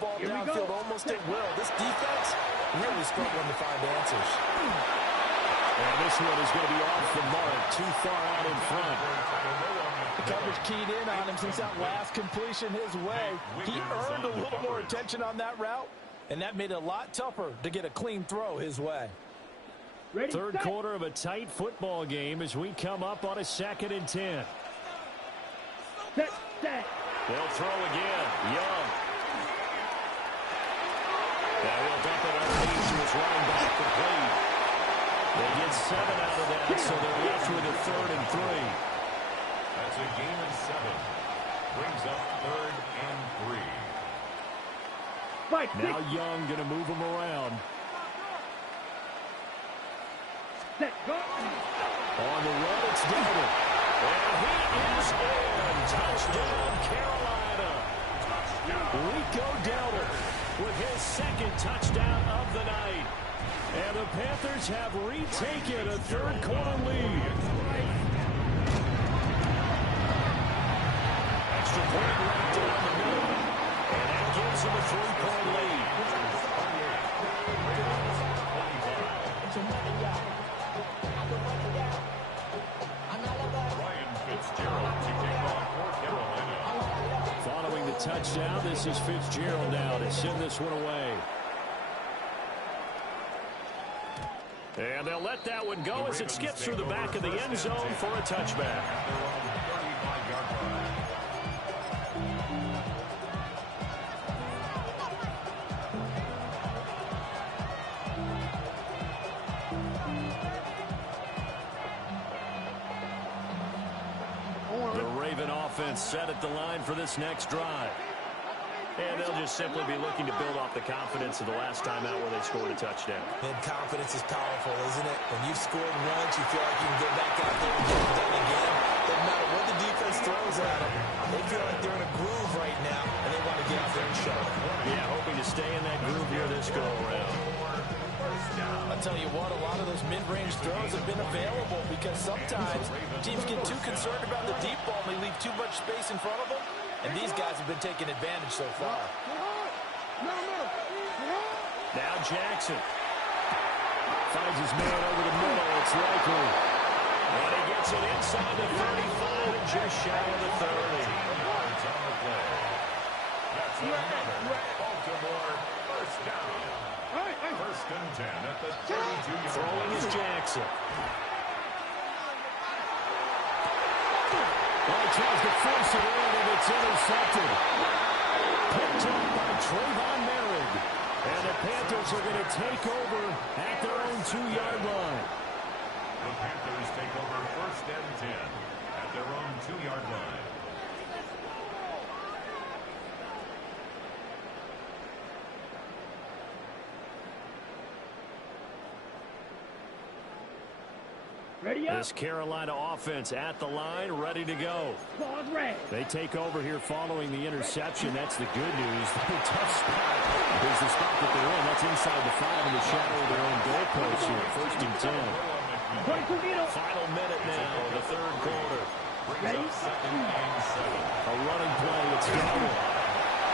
ball downfield almost at will. This defense really struggling to find answers. And this one is going to be off the mark, too far out in front. The coverage keyed in on him since that last completion his way. He earned a little more attention on that route, and that made it a lot tougher to get a clean throw his way. Third quarter of a tight football game as we come up on a 2nd and 10. They'll throw again. Young. Now he'll dump it underneath to his running back complete. They get 7 out of that, so they're left with a 3rd and 3. That's a gain of 7. Brings up 3rd and 3. Now Young going to move him around. On the run, it's David. And he is in. Touchdown, Carolina. Rico Dowdle with his 2nd touchdown of the night. And the Panthers have retaken a 3rd quarter lead. Extra point right down the middle. And that gives them a 3-point lead. Following the touchdown, this is Fitzgerald now to send this one away. And they'll let that one go as it skips through the back of the end zone for a touchback. The Raven offense set at the line for this next drive. And they'll just simply be looking to build off the confidence of the last time out where they scored a touchdown. And confidence is powerful, isn't it? When you've scored once, you feel like you can go back out there and get it done again. Doesn't matter what the defense throws at them. They feel like they're in a groove right now, and they want to get out there and show it. Yeah, hoping to stay in that groove here this go-around. I'll tell you what, a lot of those mid-range throws have been available because sometimes teams get too concerned about the deep ball and they leave too much space in front of them. And these guys have been taking advantage so far. Now Jackson finds his man over the middle. It's likely. And he gets it inside the 35 and just shy of the 30. That's another Baltimore first down. 1st and 10 at the 32-yard line. Throwing is Jackson. Well, he tries to force it in, and it's intercepted. Picked up by Trayvon Merrick. And the Panthers are going to take over at their own 2-yard line. The Panthers take over 1st and 10 at their own 2-yard line. This Carolina offense at the line, ready to go. They take over here following the interception. That's the good news. The tough spot is the spot that they're in. That's inside the 5 in the shadow of their own goalpost here. 1st and 10. Final minute now of the 3rd quarter. A running play. It's Dowdle.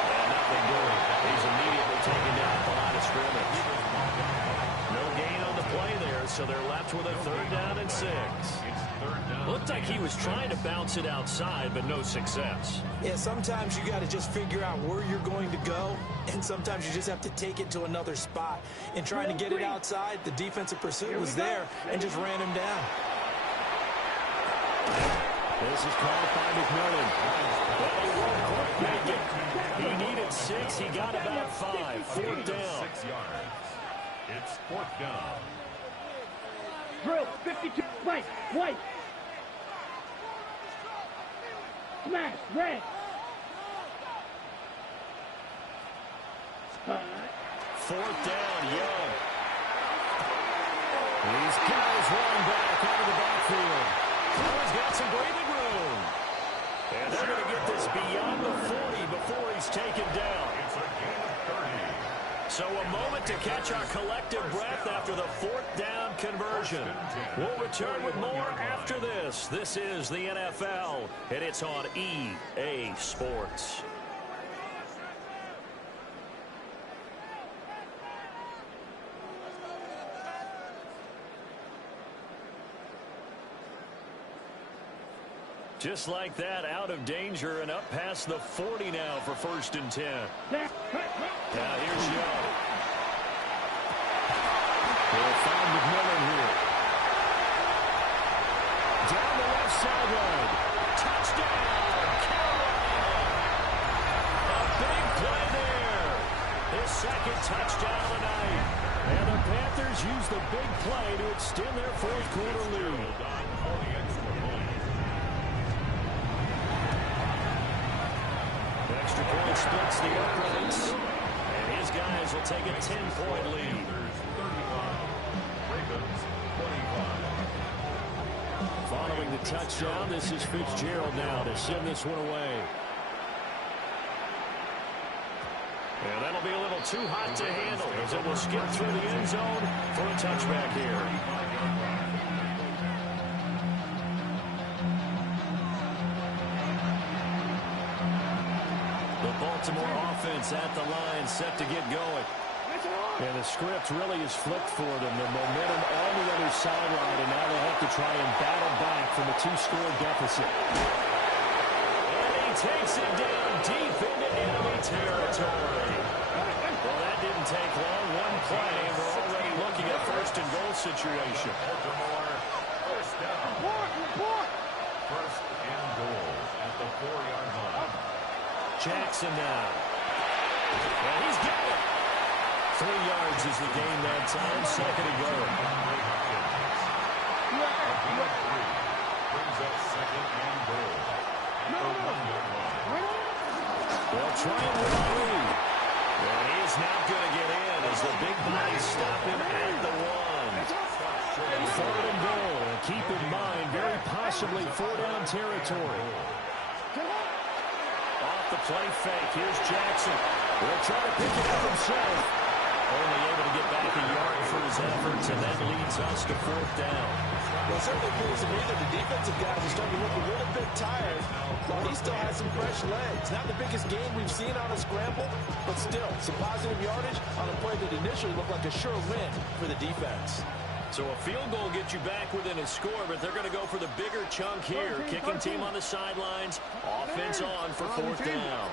And nothing doing. He's immediately taken down at the line of scrimmage. No gain on the play there, so they're left with a 3rd down and 6. Looked like he was trying to bounce it outside, but no success. Yeah, sometimes you got to just figure out where you're going to go, and sometimes you just have to take it to another spot. And trying to get it outside, the defensive pursuit was there and just ran him down. This is called by McMillan. But he won't quite make it. He needed 6. He got about 5. 4th down. 6 yards. It's 4th down. Drill, 52, white. Smash, red. 4th down, Young. He's got his running back out of the backfield. Oh, he's got some breathing room. And they're going to get this beyond the 40 before he's taken down. It's a gain of 30. So a moment to catch our collective breath after the 4th down conversion. We'll return with more after this. This is the NFL, and it's on EA Sports. Just like that, out of danger and up past the 40 now for 1st and 10. Now here's Young. They'll find McMillan here. Down the left sideline. Touchdown, Carolina. A big play there. His 2nd touchdown of the night. And the Panthers use the big play to extend their 4th quarter lead. Extra point splits the uprights. And his guys will take a 10-point lead. Following the touchdown, this is Fitzgerald now to send this one away. And that'll be a little too hot to handle as it will skip through the end zone for a touchback here. The Baltimore offense at the line set to get going. And the script really is flipped for them. The momentum on the other sideline, and now they have to try and battle back from a 2-score deficit. And he takes it down deep into enemy territory. Well, that didn't take long. One play, and we're already looking at 1st and goal situation. First down. First and goal at the 4-yard line. Jackson now. And he's got it. 3 yards is the gain that time. 2nd and goal. Brings up 2nd and goal at the 1-yard line. They'll try it with Na-illy. And he's not going to get in as the big bodies stop him at the 1. 3rd and goal. And keep in mind, very possibly 4-down territory. Off the play fake. Here's Jackson. Will try to pick it up himself. Only able to get back a yard for his efforts, and that leads us to 4th down. Well, it certainly appears to me that the defensive guys are starting to look a little bit tired, but he still has some fresh legs. Not the biggest gain we've seen on a scramble, but still some positive yardage on a play that initially looked like a sure win for the defense. So a field goal gets you back within a score, but they're going to go for the bigger chunk here. Kicking team on the sidelines, offense on for 4th down.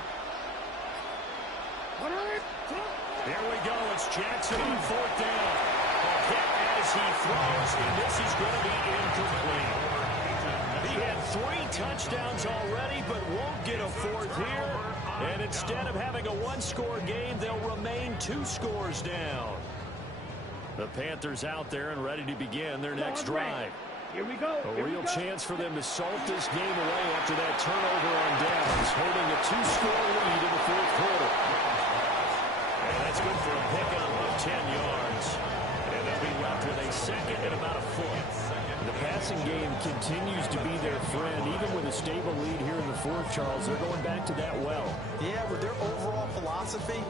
There we go. It's Jackson on 4th down. A hit as he throws, and this is going to be incomplete. He had 3 touchdowns already, but won't get a 4th here. And instead of having a 1-score game, they'll remain 2 scores down. The Panthers out there and ready to begin their next drive. Here we go. A real chance for them to salt this game away after that turnover on downs, holding a 2-score lead in the 4th quarter. And that's good for a pickup of 10 yards. And they'll be left with a 2nd and about a foot. The passing game continues to be their friend. Even with a stable lead here in the 4th, Charles, they're going back to that well. Yeah, with their overall philosophy,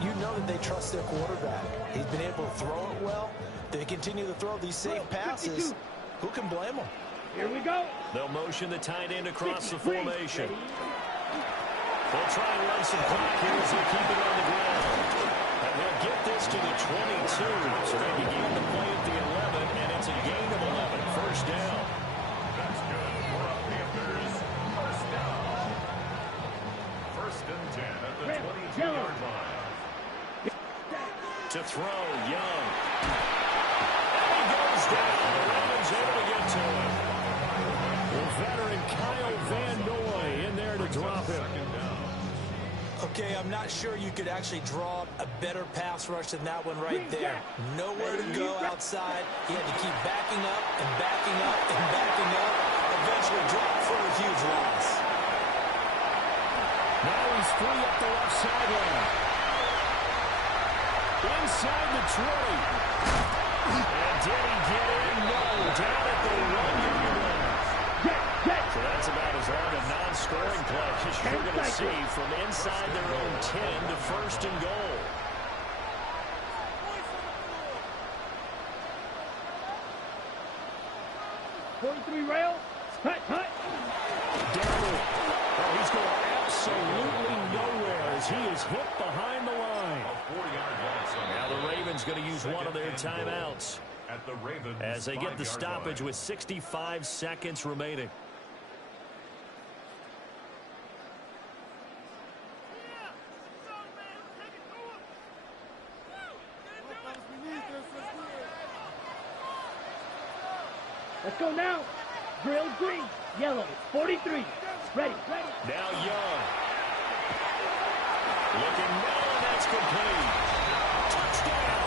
you know that they trust their quarterback. He's been able to throw it well. They continue to throw these safe passes. Who can blame them? Here we go. They'll motion the tight end across the formation. They'll try and run some clock here as they keep it on the ground. And they'll get this to the 22. So they begin the play at the 11, and it's a gain of 11. 1st down. That's good for a Panthers. 1st down. 1st and 10 at the 22-yard line. To throw, Young. And he goes down. The Ravens able to get to him. The veteran Kyle Van Noy in there to drop him. Okay, I'm not sure you could actually draw a better pass rush than that one right there. Nowhere to go outside. He had to keep backing up and backing up and backing up. Eventually dropped for a huge loss. Now he's free up the left sideline. Inside the 20. And did he get in? No. Down at the 1-yard line. So that's about as long a non-scoring play as you're going to see from inside their own 10 to 1st and goal. Rail. Hut, hut. Darrell. Oh, he's going absolutely nowhere as he is hit behind the line. Now the Ravens going to use one of their timeouts as they get the stoppage with 65 seconds remaining. Let's go now. Grill green. Yellow. 43. Ready. Now Young. Looking middle, and that's complete. Touchdown.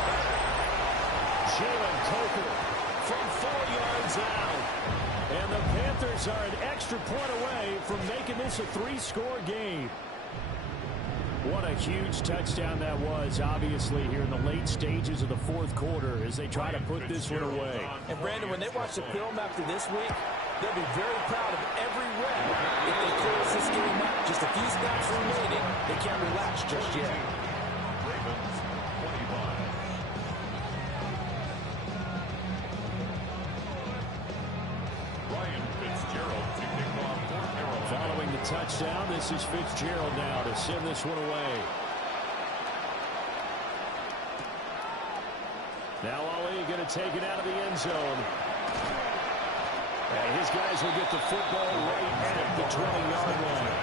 Jalen Coker from 4 yards out. And the Panthers are an extra point away from making this a 3-score game. What a huge touchdown that was, obviously, here in the late stages of the fourth quarter as they try to put this one away. And, Brandon, when they watch the film after this week, they'll be very proud of every rep if they close this game out. Just a few snaps remaining. They can't relax just yet. Ravens 25. Ryan Fitzgerald to kick off for Carolina. Following the touchdown, this is Fitzgerald now to send this one away. Now Na-illy going to take it out of the end zone. And his guys will get the football right at the 20-yard line.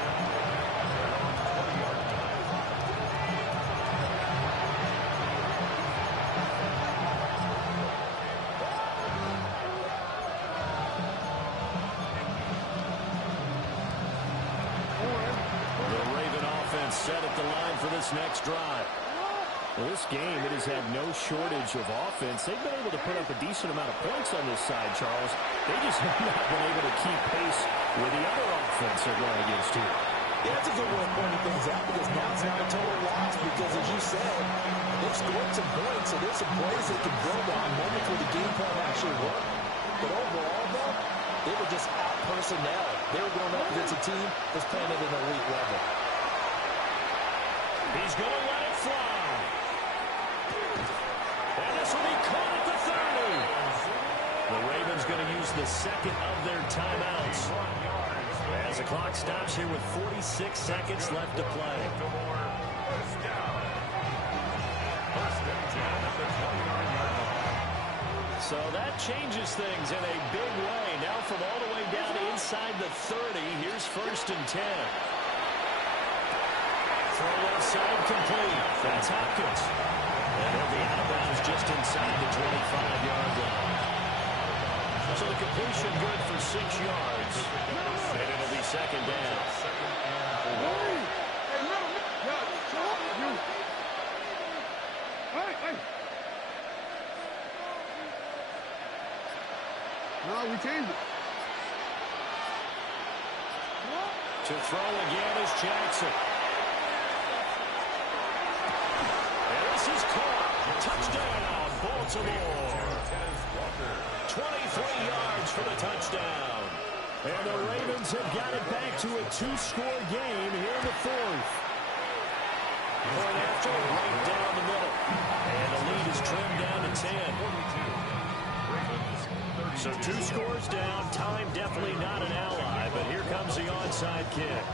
Set at the line for this next drive. Well, this game, it has had no shortage of offense. They've been able to put up a decent amount of points on this side, Charles. They just have not been able to keep pace with the other offense they're going against here. Yeah, that's a good way of pointing things out because now it's not a total loss because, as you said, they've scored some points, so there's some plays they can build on moments where the game plan actually worked. But overall, though, they were just out personnel. They were going up against a team that's playing at an elite level. He's going to let it fly. And this will be caught at the 30. The Ravens going to use the second of their timeouts as the clock stops here with 46 seconds left to play. First down. First and 10 at the 20-yard line. So that changes things in a big way. Now from all the way down inside the 30, here's first and 10. Throw left side complete. That's Hopkins. And he'll be out of bounds just inside the 25-yard line. So the completion good for 6 yards. And it'll be second down. No, we changed it. To throw again is Jackson. Is caught. Touchdown, Baltimore. 23 yards for the touchdown. And the Ravens have got it back to a 2-score game here in the fourth. Point after, right down the middle. And the lead is trimmed down to 10. So 2 scores down. Time definitely not an ally, but here comes the onside kick.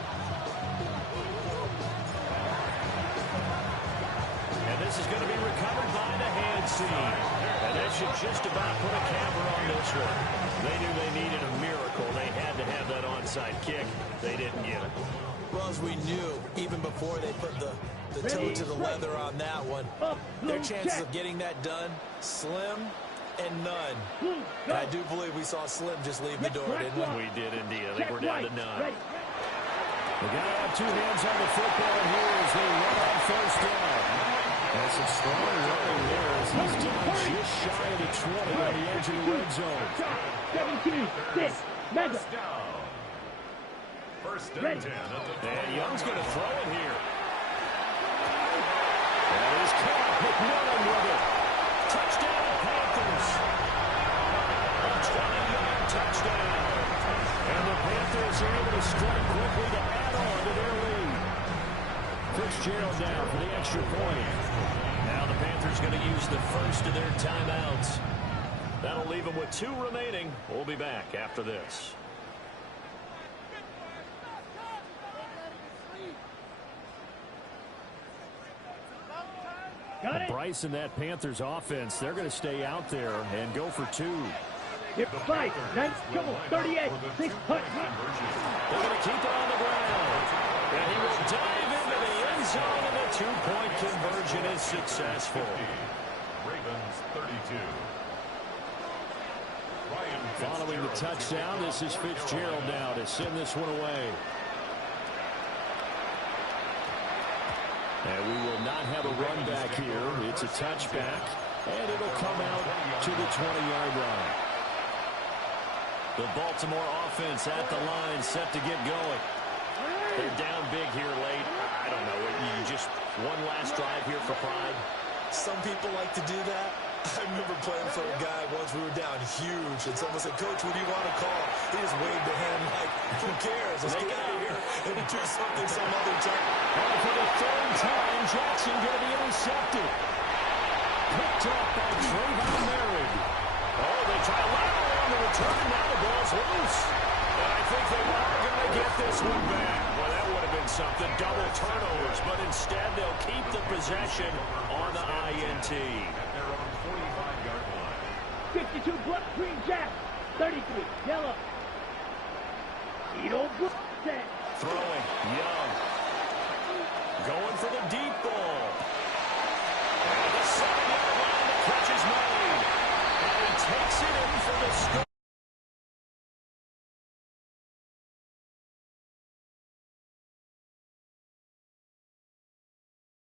This is going to be recovered by the hands team. And that should just about put a capper on this one. They knew they needed a miracle. They had to have that onside kick. They didn't get it. Well, as we knew, even before they put the toe to the leather on that one, their chances of getting that done, slim and none. And I do believe we saw Slim just leave the door, didn't we? We did indeed. I think we're down to none. They got to have 2 hands on the football here as they run on first down. That's some strong running there as he's down just shy of the 20 on the edge of the red zone. 17-6, mega. First and 10 at the 20. And Young's going to throw it here. That is caught. McMillan with it. Touchdown, Panthers. A 20-yard touchdown. And the Panthers are able to strike quickly to add on to their lead. Fitzgerald down for the extra point. Now the Panthers going to use the first of their timeouts. That'll leave them with 2 remaining. We'll be back after this. Bryce and that Panthers offense, they're going to stay out there and go for 2. Get 5, 9, come on, 38, 6, hut. They're going to keep it on the ground. And he will dive into the end zone, and the 2-point conversion is successful. Ravens 32. Following the touchdown, this is Fitzgerald now to send this one away. And we will not have a run back here. It's a touchback, and it'll come out to the 20-yard line. The Baltimore offense at the line, set to get going. They're down big here late. I don't know. You just one last drive here for pride. Some people like to do that. I remember playing for a guy once. We were down huge, and someone said, "Coach, what do you want to call?" He just waved a hand like, "Who cares? Let's get out of here and do something some other time." And for the third time, Jackson going to be intercepted. Picked up by Trayvon Merritt. Oh, they try to lateral on the return. Now the ball's loose. And I think they are going to get this one back. Well, that would have been something. Double turnovers, but instead they'll keep the possession on the INT. 52 blood, green jack. 33, yellow. Tito set. Throwing, Young. Going for the deep ball.